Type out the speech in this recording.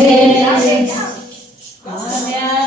આવ્યા Amen.